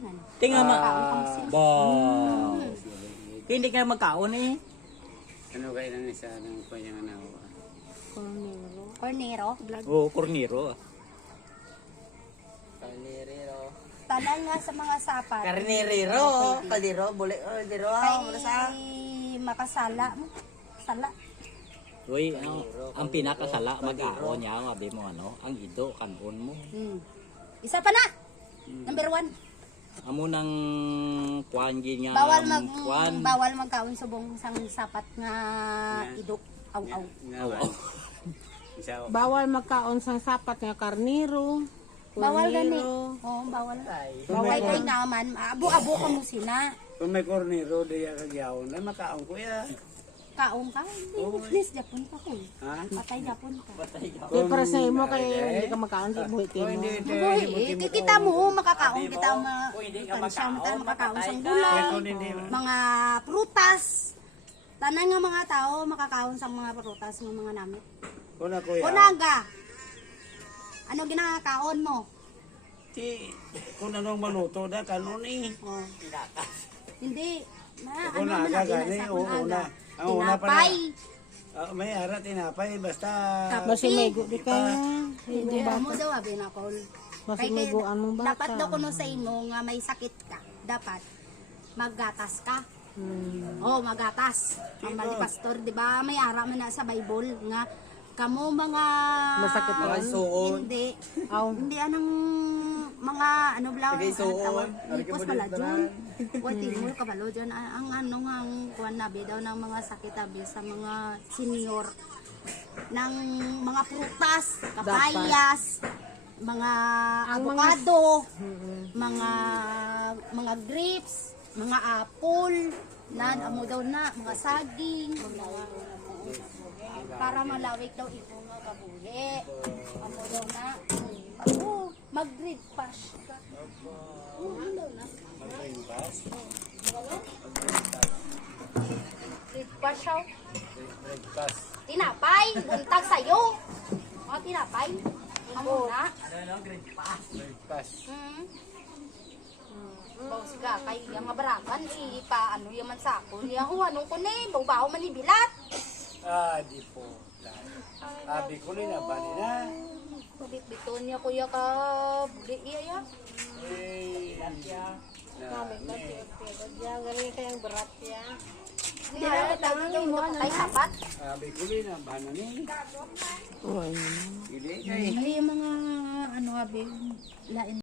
Kailangan. Tingnan mo. Kaon kang sis. Ba. Hindi ka magkaon eh. Ano kayo lang isa ng kanyang anak? Cornero. Oo, korniro. Kaliriro. Tanan nga sa mga sapat. Karniriro. Kaliro. Bule. Kaliro. Kay makasala mo. Sala. Uy, ang pinakasala mag-aon niya, mabi mo ano, ang ido, kanon mo. Isa pa na. Number 1. Amo nang kwan niya. Bawal magkaon subong sang sapat nga idok. Aw. Bawal magkaon sang sapat nga karniro. Bawal gani. Oo, bawal. Bawal kay naman. Abo-abo ka mo sina. Kung may kornero, diya kagyaon na makaon ko ya. Kaon ka? Hindi, please, Japon ka ko. Ha? Patay Japon ka. Di para sa imo kay hindi ka magkaon di buhitin mo. Buhay, kita mo, makakaon kita makakaon sang gulay, mga prutas. Tanan nga mga tao, makakaon sang mga prutas, ng mga namit. Kuna kuya. Unaga, ano ginakaon mo? Kung anong maluto na kanon eh. Oh. Hindi. Kung naga gani, una. Ang una pa na. May ara tinapay, basta. Basi may di ka. Hindi mo daw abi na ko. Basi may guan mong bata. Dapat daw kuno sa imo nga may sakit ka. Dapat maggatas ka. Oh, magatas. Ang mali pastor, di ba? May ara man na sa Bible nga kamo mga Masakit na suon. Hindi. Aw. Hindi anang mga ano lang tawag. Ipos pala dyan. Wati mo kabalo dyan. Ang ano nga ang kuwan nabi daw ng mga sakit abi sa mga senior ng mga prutas, kapayas, mga avocado, mga grapes, mga apple, amo daw na, mga saging, para malawig daw ito nga kabuhi. Amo daw na. Mag-grade pass ka. Ano daw na? Mag-grade pass? Grade pass siya. Grade pass. Tinapay, buntag sa'yo. Mga tinapay. Amo na. Grade pass. Bawas ka, kay yung mabarakan, pa ano yung mansako. Yung anong ko na baw man ibilat. Di po. Abi ko rin na ba nila? Bito niya kuya ka, buli iya ya. Galing kayang berat ya. Hindi na, tawagin mo kay sapat. Abi ko rin na ba na ni? Hindi kay. Ay, yung mga ano abi, lain